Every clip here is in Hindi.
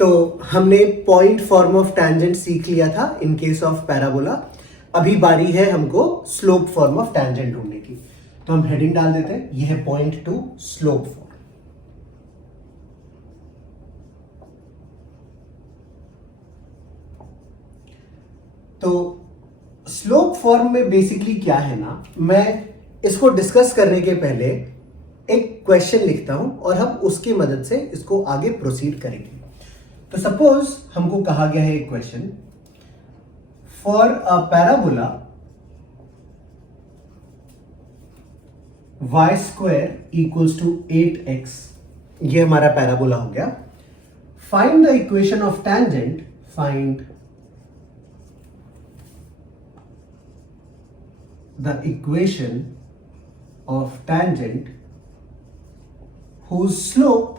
तो हमने पॉइंट फॉर्म ऑफ टैंजेंट सीख लिया था इन केस ऑफ पैराबोला। अभी बारी है हमको स्लोप फॉर्म ऑफ टैंजेंट ढूंढने की। तो हम हेडिंग डाल देते हैं, यह है पॉइंट टू स्लोप फॉर्म। तो स्लोप फॉर्म में बेसिकली क्या है ना, मैं इसको डिस्कस करने के पहले एक क्वेश्चन लिखता हूं और हम उसकी मदद से इसको आगे प्रोसीड करेंगे। तो सपोज हमको कहा गया है एक question, for a parabola y square equals to 8x, ये हमारा पैराबोला हो गया। Find the equation of tangent, find the equation of tangent whose slope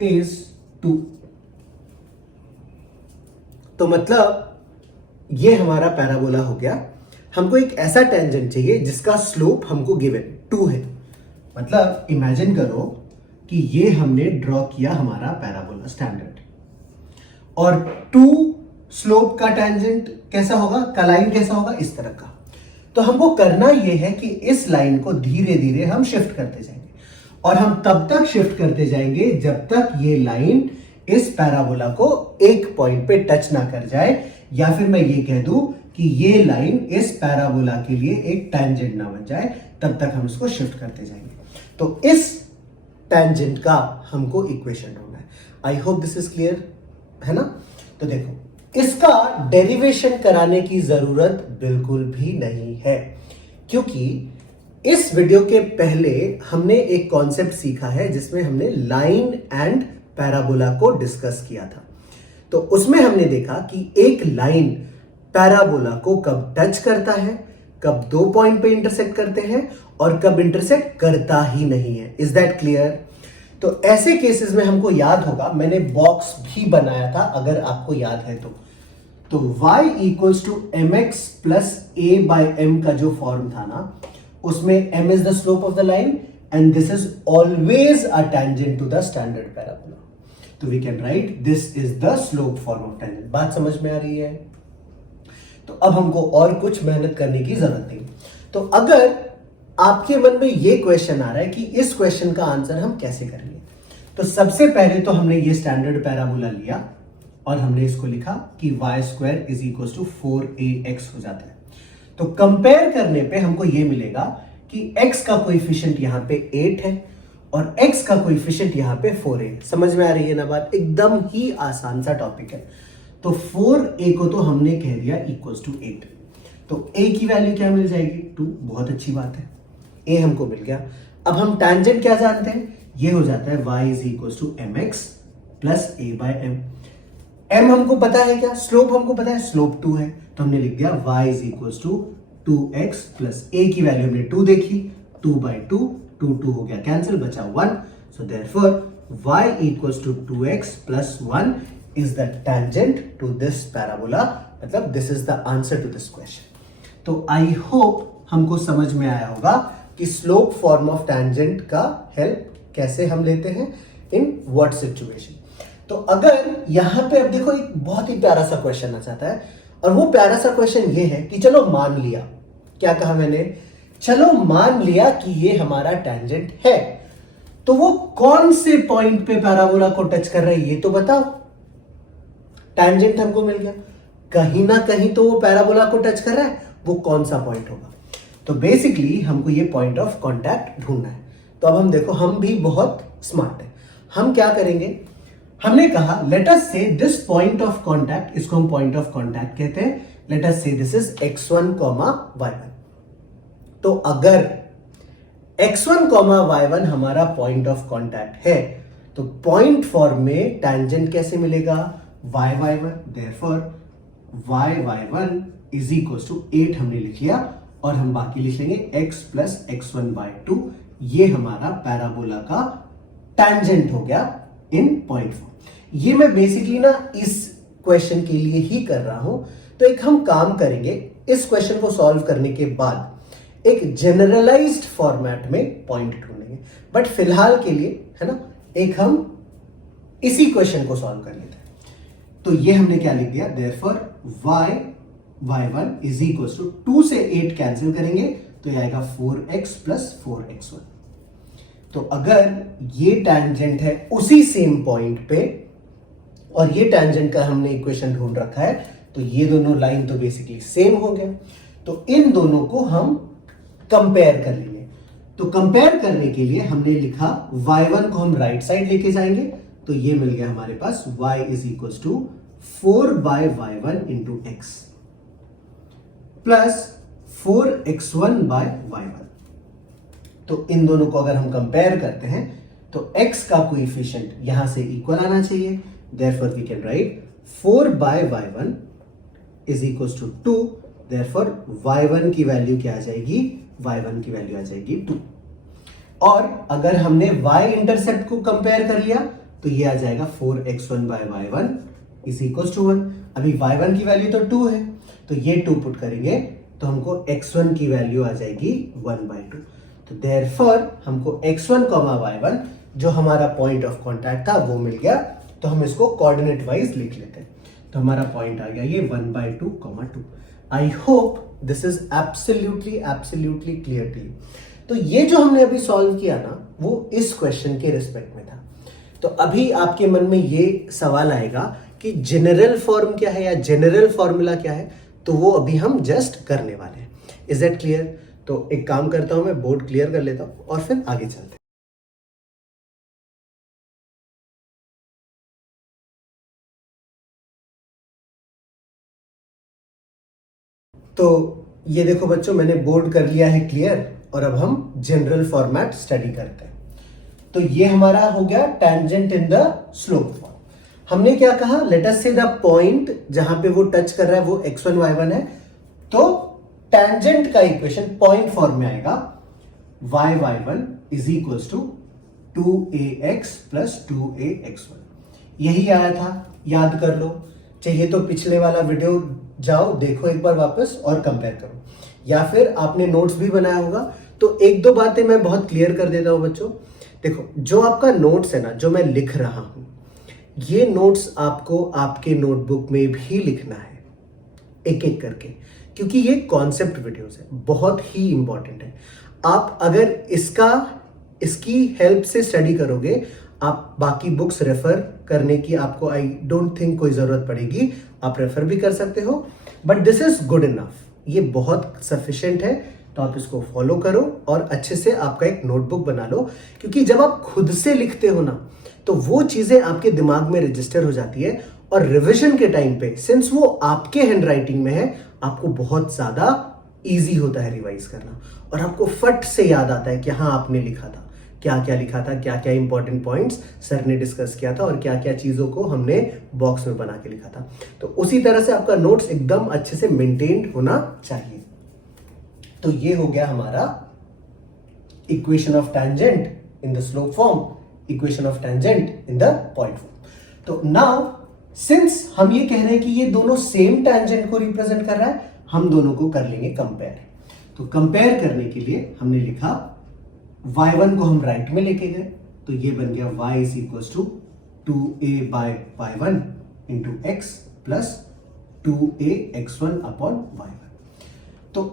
is 2। तो मतलब ये हमारा पैराबोला हो गया। हमको एक ऐसा टेंजेंट चाहिए जिसका स्लोप हमको गिवन 2 है। मतलब इमेजिन करो कि ये हमने ड्रॉ किया हमारा पैराबोला स्टैंडर्ड, और 2 स्लोप का टेंजेंट कैसा होगा, का लाइन कैसा होगा, इस तरह का। तो हमको करना यह है कि इस लाइन को धीरे धीरे हम शिफ्ट करते जाएंगे, और हम तब तक शिफ्ट करते जाएंगे जब तक ये लाइन इस पैराबोला को एक पॉइंट पे टच ना कर जाए, या फिर मैं ये कह दूं कि ये लाइन इस पैराबोला के लिए एक टेंजेंट ना बन जाए, तब तक हम इसको शिफ्ट करते जाएंगे। तो इस टेंजेंट का हमको इक्वेशन ढूंढना है। आई होप दिस इज क्लियर, है ना। तो देखो, इसका डेरिवेशन कराने की जरूरत बिल्कुल भी नहीं है, क्योंकि इस वीडियो के पहले हमने एक कॉन्सेप्ट सीखा है जिसमें हमने लाइन एंड पैराबोला को डिस्कस किया था। तो उसमें हमने देखा कि एक लाइन पैराबोला को कब टच करता है, कब 2 पॉइंट पे इंटरसेक्ट करते हैं, और कब इंटरसेक्ट करता ही नहीं है। Is that clear. तो ऐसे केसेस में हमको याद होगा, मैंने बॉक्स भी बनाया था अगर आपको याद है तो y equals to mx plus a by m का जो फॉर्म था ना, उसमें m is the slope of the line and this is always a tangent to the standard parabola. तो we can write this is the slope form of tangent. बात समझ में आ रही है। तो अब हमको और कुछ मेहनत करने की जरूरत नहीं। तो अगर आपके मन में ये क्वेश्चन आ रहा है कि इस क्वेश्चन का आंसर हम कैसे करेंगे, तो सबसे पहले तो हमने ये स्टैंडर्ड पैराबोला लिया और हमने इसको लिखा कि y square is equal to 4ax हो जाता है। तो कंपेयर करने पे हमको ये मिलेगा कि x का कोएफिशिएंट यहां पे 8 है और x का कोएफिशिएंट यहां पे 4 है। समझ में आ रही है ना बात। एकदम ही आसान सा टॉपिक है। तो 4a को तो हमने कह दिया इक्वल्स टू 8, तो a की वैल्यू क्या मिल जाएगी, 2। बहुत अच्छी बात है, a हमको मिल गया। अब हम टैंजेंट क्या जानते हैं, ये हो जाता है y is equal to mx plus a by m। m हमको पता है क्या, स्लोप हमको पता है, स्लोप 2 है, तो हमने लिख दिया y is equal to 2x plus a की वैल्यू हमने 2 देखी, 2 बाई 2, 2 हो गया कैंसिल, बचा 1। So therefore y equal to 2x plus 1 is the tangent to this parabola. मतलब this is the answer to this question. तो आई होप हमको समझ में आया होगा कि स्लोप फॉर्म ऑफ टैंजेंट का हेल्प कैसे हम लेते हैं, इन व्हाट सिचुएशन। तो अगर यहां पे अब देखो, एक बहुत ही प्यारा सा क्वेश्चन आ जाता है, और वो प्यारा सा क्वेश्चन ये है कि चलो मान लिया, क्या कहा मैंने, चलो मान लिया कि ये हमारा टैंजेंट है, तो वो कौन से पॉइंट पे पैराबोला को टच कर रहा है ये तो बताओ। टैंजेंट हमको मिल गया, कहीं ना कहीं तो वो पैराबोला को टच कर रहा है, वो कौन सा पॉइंट होगा। तो बेसिकली हमको ये पॉइंट ऑफ कॉन्टैक्ट ढूंढना है। तो अब हम देखो, हम भी बहुत स्मार्ट है। हम क्या करेंगे, हमने कहा लेट अस से दिस पॉइंट ऑफ कांटेक्ट, इसको हम पॉइंट ऑफ कांटेक्ट कहते हैं। लेट अस से दिस इज x1, y1। तो अगर x1, y1 हमारा पॉइंट ऑफ कांटेक्ट है, तो पॉइंट फॉर्म में टैंजेंट कैसे मिलेगा, y1। Therefore y1 is equal to 8 हमने लिख लिया, और हम बाकी लिख लेंगे x प्लस x1 बाय 2। ये हमारा पैराबोला का टैंजेंट हो गया इन पॉइंट फॉर्म। ये मैं बेसिकली ना इस क्वेश्चन के लिए ही कर रहा हूं। तो एक हम काम करेंगे, इस क्वेश्चन को सॉल्व करने के बाद एक जनरलाइज्ड फॉर्मेट में पॉइंट ढूंढेंगे। बट फिलहाल के लिए है ना, एक हम इसी क्वेश्चन को सॉल्व कर लेते हैं। तो ये हमने क्या लिख दिया, therefore y1 is equal to 2 से 8 कैंसिल करेंगे तो ये आएगा 4x प्लस 4x1। तो अगर ये टैंजेंट है उसी सेम पॉइंट पे और ये टैंजेंट का हमने इक्वेशन ढूंढ रखा है, तो ये दोनों लाइन तो बेसिकली सेम हो गया। तो इन दोनों को हम कंपेयर कर लेंगे। तो कंपेयर करने के लिए हमने लिखा y1 को हम राइट साइड लेके जाएंगे, तो ये मिल गया हमारे पास y is equal to 4/y1 into x plus 4x1 by y1। तो इन दोनों को अगर हम कंपेयर करते हैं तो x का कोएफिशिएंट यहां से इक्वल आना चाहिए, therefore we can write 4/y1 is equal to 2, therefore y1 की वैल्यू क्या आ जाएगी, y1 की वैल्यू आ जाएगी 2। और अगर हमने y इंटरसेप्ट को कंपेयर कर लिया तो ये आ जाएगा 4x1 by y1 is equal to 1। अभी y1 की वैल्यू तो 2 है, तो ये 2 पुट करेंगे तो हमको x1 की वैल्यू आ जाएगी 1/2। तो देयरफॉर हमको x1, y1 जो हमारा पॉइंट ऑफ कांटेक्ट था वो मिल गया। तो हम इसको कोऑर्डिनेट वाइज लिख लेते हैं। तो हमारा पॉइंट आ गया ये 1/2, 2। I hope this is absolutely clear to you. तो ये जो हमने अभी सॉल्व किया ना, वो इस क्वेश्चन के रिस्पेक्ट में था। तो अभी आपके मन में ये सवाल आएगा कि जनरल फॉर्म क्या है या जनरल फॉर्मूला क्या है, तो वो अभी हम जस्ट करने वाले हैं। Is that clear? तो एक काम करता हूं, मैं बोर्ड क्लियर कर लेता हूं और फिर आगे चलते हैं। तो ये देखो बच्चों, मैंने बोर्ड कर लिया है क्लियर और अब हम जनरल फॉर्मेट स्टडी करते हैं। तो ये हमारा हो गया tangent in the slope form. हमने क्या कहा, लेट अस से द पॉइंट जहां पे वो टच कर रहा है वो x1 y1 है, तो टेंजेंट का इक्वेशन पॉइंट फॉर्म में आएगा y1 is equal to 2ax plus 2ax1। यही आया था, याद कर लो। चाहिए तो पिछले वाला वीडियो जाओ, देखो एक बार वापस और कंपेयर करो, या फिर आपने नोट्स भी बनाया होगा। तो एक दो बातें मैं बहुत क्लियर कर देता हूं बच्चों। देखो, जो आपका नोट्स है ना, जो मैं लिख रहा हूं, ये नोट्स आपको आपके नोटबुक में भी लिखना है एक एक करके, क्योंकि ये कॉन्सेप्ट वीडियोस है, बहुत ही इंपॉर्टेंट है। आप अगर इसकी हेल्प से स्टडी करोगे, आप बाकी बुक्स रेफर करने की आपको आई डोंट थिंक कोई जरूरत पड़ेगी। आप रेफर भी कर सकते हो, but this is good enough, ये बहुत सफिशिएंट है। तो आप इसको फॉलो करो और अच्छे से आपका एक नोटबुक बना लो, क्योंकि जब आप खुद से लिखते हो ना, तो वो चीजें आपके दिमाग में रजिस्टर हो जाती है और रिवीजन के टाइम पे, सिंस वो आपके हैंडराइटिंग में है, आपको बहुत ज्यादा इजी होता है रिवाइज करना और आपको फट से याद आता है कि हाँ, आपने लिखा था, क्या क्या लिखा था, क्या क्या इंपॉर्टेंट पॉइंट्स सर ने डिस्कस किया था और क्या क्या चीजों को हमने बॉक्स में बना के लिखा था। तो उसी तरह से आपका नोट्स एकदम अच्छे से मेंटेन्ड होना चाहिए। तो ये हो गया हमारा equation of tangent in the slope form, equation of tangent in the point form. तो नाउ सिंस हम ये कह रहे हैं कि ये दोनों सेम टेंजेंट को रिप्रेजेंट कर रहा है, हम दोनों को कर लेंगे कंपेयर। तो कंपेयर करने के लिए हमने लिखा y1 को हम राइट में लेके गए, तो ये बन गया y is equal to 2a by y1 into x plus 2ax1 upon y1। तो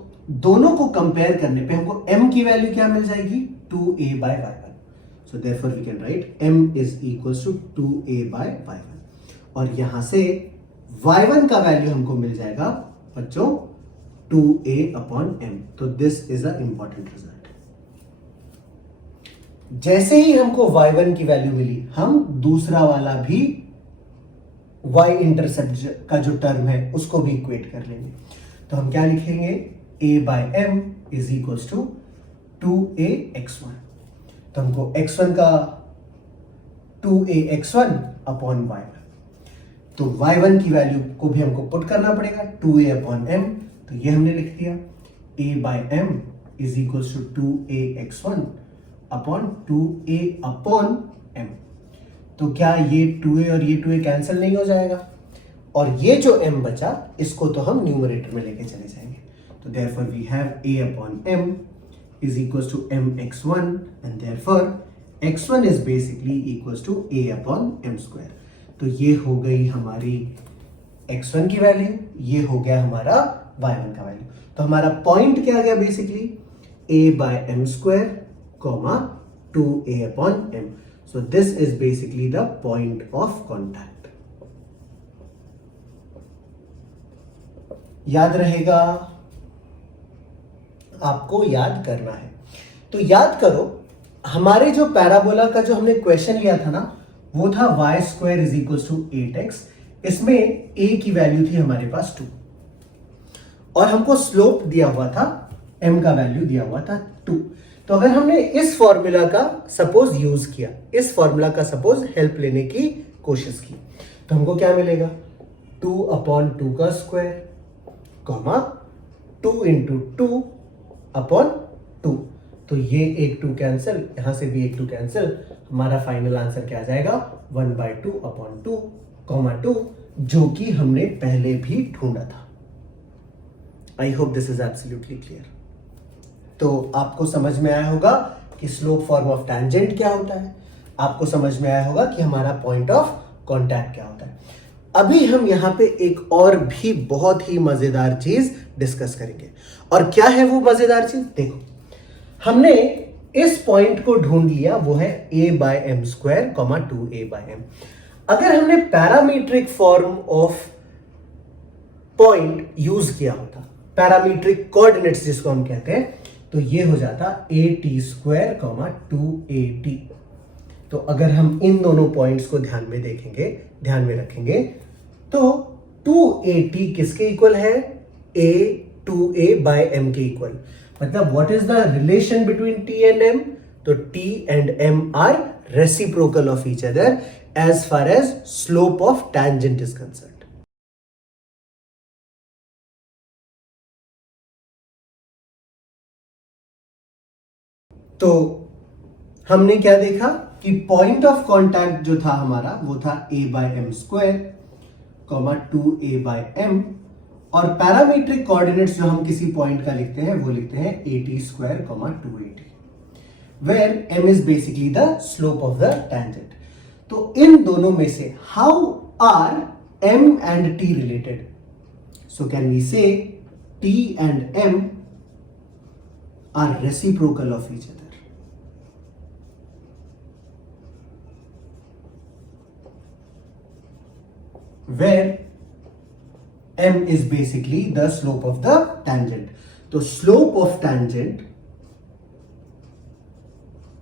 दोनों को कंपेयर करने पे हमको m की वैल्यू क्या मिल जाएगी, 2a by y1। So therefore we can write m is equal to 2a by y1। और यहां से y1 का वैल्यू हमको मिल जाएगा बच्चों 2a अपॉन m। तो this is a important result. जैसे ही हमको y1 की वैल्यू मिली, हम दूसरा वाला भी y इंटरसेप्ट का जो टर्म है उसको भी इक्वेट कर लेंगे। तो हम क्या लिखेंगे, a by m is equal to 2ax1। तो हमको x1 का 2ax1 अपॉन y1। तो y1 की वैल्यू को भी हमको पुट करना पड़ेगा 2a अपॉन m। तो ये हमने लिख दिया a by m is equal to 2ax1 upon 2a upon m। तो क्या ये 2a और ये 2a कैंसिल नहीं हो जाएगा, और ये जो m बचा इसको तो हम न्यूमरेटर में लेके चले जाएंगे। तो therefore we have a upon m is equals to mx1 and therefore x1 is basically equals to a upon m square. तो ये हो गई हमारी x1 की वैल्यू, ये हो गया हमारा y1 का वैल्यू। तो हमारा पॉइंट क्या आ गया basically a by m square comma 2a upon m। So this is basically the point of contact. याद रहेगा, आपको याद करना है। तो याद करो, हमारे जो पैराबोला का जो हमने क्वेश्चन लिया था ना, वो था y square is equal to 8x। इसमें a की वैल्यू थी हमारे पास 2 और हमको स्लोप दिया हुआ था, m का वैल्यू दिया हुआ था 2। तो अगर हमने इस फॉर्मूला का सपोज यूज किया, इस फॉर्मूला का सपोज हेल्प लेने की कोशिश की, तो हमको क्या मिलेगा 2 अपॉन 2 का स्क्वायर कॉमा 2 इंटू 2 अपॉन 2। तो ये एक 2 कैंसिल, यहां से भी एक 2 कैंसिल, हमारा फाइनल आंसर क्या आ जाएगा 1/2 अपॉन 2 कॉमा 2, जो कि हमने पहले भी ढूंढा था। आई hope this is absolutely clear. तो आपको समझ में आया होगा कि स्लोप फॉर्म ऑफ टैंजेंट क्या होता है, आपको समझ में आया होगा कि हमारा पॉइंट ऑफ कॉन्टैक्ट क्या होता है। अभी हम यहां पे एक और भी बहुत ही मजेदार चीज डिस्कस करेंगे। और क्या है वो मजेदार चीज? देखो, हमने इस पॉइंट को ढूंढ लिया, वो है a by M square comma 2a by M. अगर हमने parametric form of point use किया होता, पैरामीट्रिक कोऑर्डिनेट्स जिसको हम कहते हैं, तो ये हो जाता at स्क्वायर कॉमा 2at। तो अगर हम इन दोनों पॉइंट्स को ध्यान में देखेंगे, ध्यान में रखेंगे, तो 2at किसके इक्वल है? a 2a बाय m के इक्वल। मतलब what is the relation between t and m? तो t and m are reciprocal of each other as far as slope of tangent is concerned. तो हमने क्या देखा कि पॉइंट ऑफ कॉन्टैक्ट जो था हमारा, वो था a by M square comma 2a by m, और पैरामीट्रिक कोऑर्डिनेट्स जो हम किसी पॉइंट का लिखते हैं वो लिखते हैं at square comma 2at, where m is basically the slope of the tangent. तो इन दोनों में से how are m and t related? So can we say t and m are reciprocal of each other. where m is basically the slope of the tangent. तो slope of tangent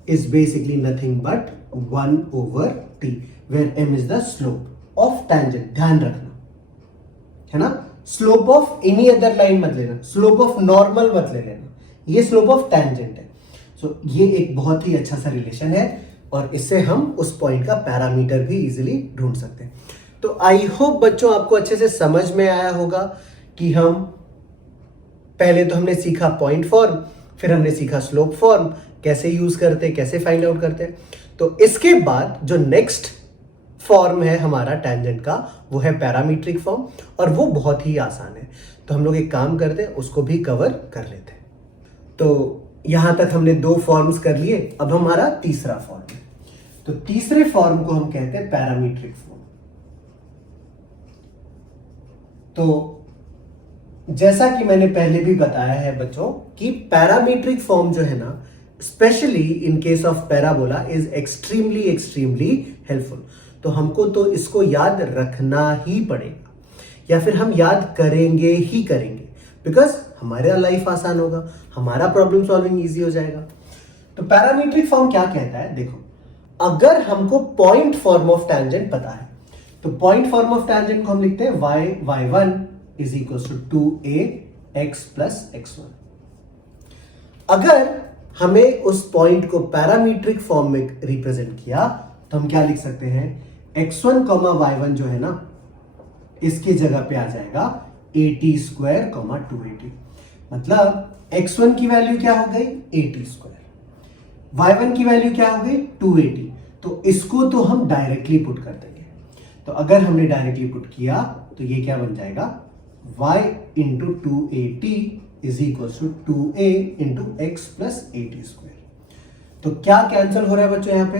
is basically nothing but 1 over t, where m is the slope of tangent. ध्यान रखना है ना, slope of any other line मत लेना, slope of normal मत ले लेना, ये slope of tangent है। so ये एक बहुत ही अच्छा सा रिलेशन है और इससे हम उस पॉइंट का पैरामीटर भी इजीली ढूंढ सकते हैं। तो आई होप बच्चों आपको अच्छे से समझ में आया होगा कि हम पहले तो हमने सीखा पॉइंट फॉर्म, फिर हमने सीखा स्लोप फॉर्म, कैसे यूज करते हैं, कैसे फाइंड आउट करते हैं। तो इसके बाद जो नेक्स्ट फॉर्म है हमारा टैंजेंट का, वो है पैरामीट्रिक फॉर्म, और वो बहुत ही आसान है। तो हम लोग एक काम करते हैं, उसको भी कवर कर लेते हैं। तो यहां तक हमने 2 फॉर्म्स कर लिए, अब हमारा तीसरा फॉर्म है। तो तीसरे फॉर्म को हम कहते हैं पैरामीट्रिक फॉर्म। तो जैसा कि मैंने पहले भी बताया है बच्चों कि पैरामीट्रिक फॉर्म जो है ना, specially in case of parabola, is extremely helpful. तो हमको तो इसको याद रखना ही पड़ेगा, या फिर हम याद करेंगे ही करेंगे, बिकॉज हमारा लाइफ आसान होगा, हमारा प्रॉब्लम सॉल्विंग इजी हो जाएगा। तो पैरामीट्रिक फॉर्म क्या कहता है? देखो, अगर हमको पॉइंट फॉर्म ऑफ टैंजेंट पता है, तो पॉइंट फॉर्म ऑफ टैंजेंट को हम लिखते हैं y1 is equal to 2ax plus x1। अगर हमें उस पॉइंट को पैरामीट्रिक फॉर्म में रिप्रेजेंट किया, तो हम क्या लिख सकते हैं? x1 कॉमा y1 जो है ना, इसकी जगह पे आ जाएगा at स्क्वायर कॉमा 2at। मतलब x1 की वैल्यू क्या हो गई? at square. y1 की वैल्यू क्या हो गई? 2at। तो इसको तो हम डायरेक्टली पुट कर देंगे। तो अगर हमने डायरेक्टली पुट किया तो ये क्या बन जाएगा? y into 2at is equal to 2a into x plus a t square. तो क्या कैंसिल हो रहा है बच्चों यहाँ पे?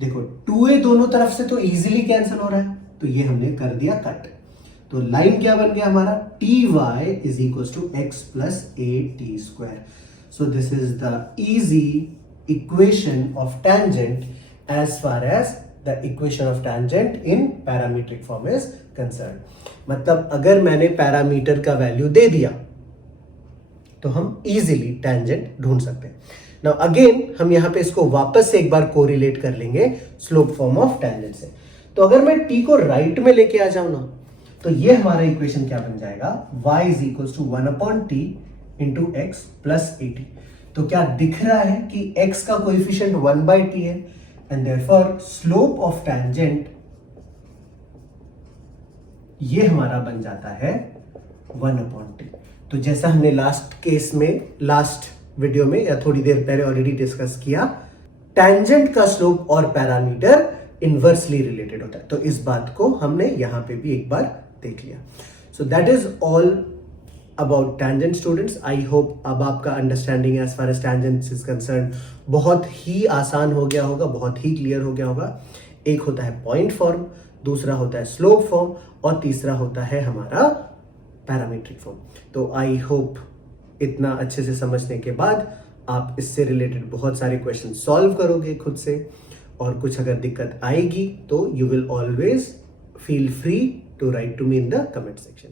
देखो 2a दोनों तरफ से तो इजीली कैंसिल हो रहा है, तो ये हमने कर दिया कट। तो लाइन क्या बन गया हमारा? T y is equal to x plus a t square. So this is the easy equation of tangent as far as the equation of tangent in parametric form is concerned। मतलब अगर मैंने पैरामीटर का वैल्यू दे दिया तो हम इजीली टेंजेंट ढूंढ सकते हैं। नाउ अगेन हम यहां पे इसको वापस से एक बार कोरिलेट कर लेंगे स्लोप फॉर्म ऑफ टेंजेंट से। तो अगर मैं t को राइट में लेके आ जाऊं ना, तो ये हमारा इक्वेशन क्या बन जाएगा? y is equal to 1/t into x plus a t. तो क्या दिख रहा है कि x का कोएफिशिएंट 1/t है, and therefore slope of tangent ये हमारा बन जाता है 1/t। तो जैसा हमने लास्ट केस में, लास्ट वीडियो में या थोड़ी देर पहले ऑलरेडी डिस्कस किया, टेंजेंट का स्लोप और पैरामीटर इनवर्सली रिलेटेड होता है। तो इस बात को हमने यहां पे भी एक बार देख लिया। So that is all about tangent students. I hope अब आपका understanding as far as tangents is concern बहुत ही आसान हो गया होगा, बहुत ही क्लियर हो गया होगा। एक होता है पॉइंट फॉर्म, दूसरा होता है स्लोप फॉर्म और तीसरा होता है हमारा पैरामीट्रिक फॉर्म। तो आई होप इतना अच्छे से समझने के बाद आप इससे रिलेटेड बहुत सारे क्वेश्चन सॉल्व करोगे खुद से, और कुछ अगर दिक्कत आएगी तो you will always feel free to write to me in the comment section.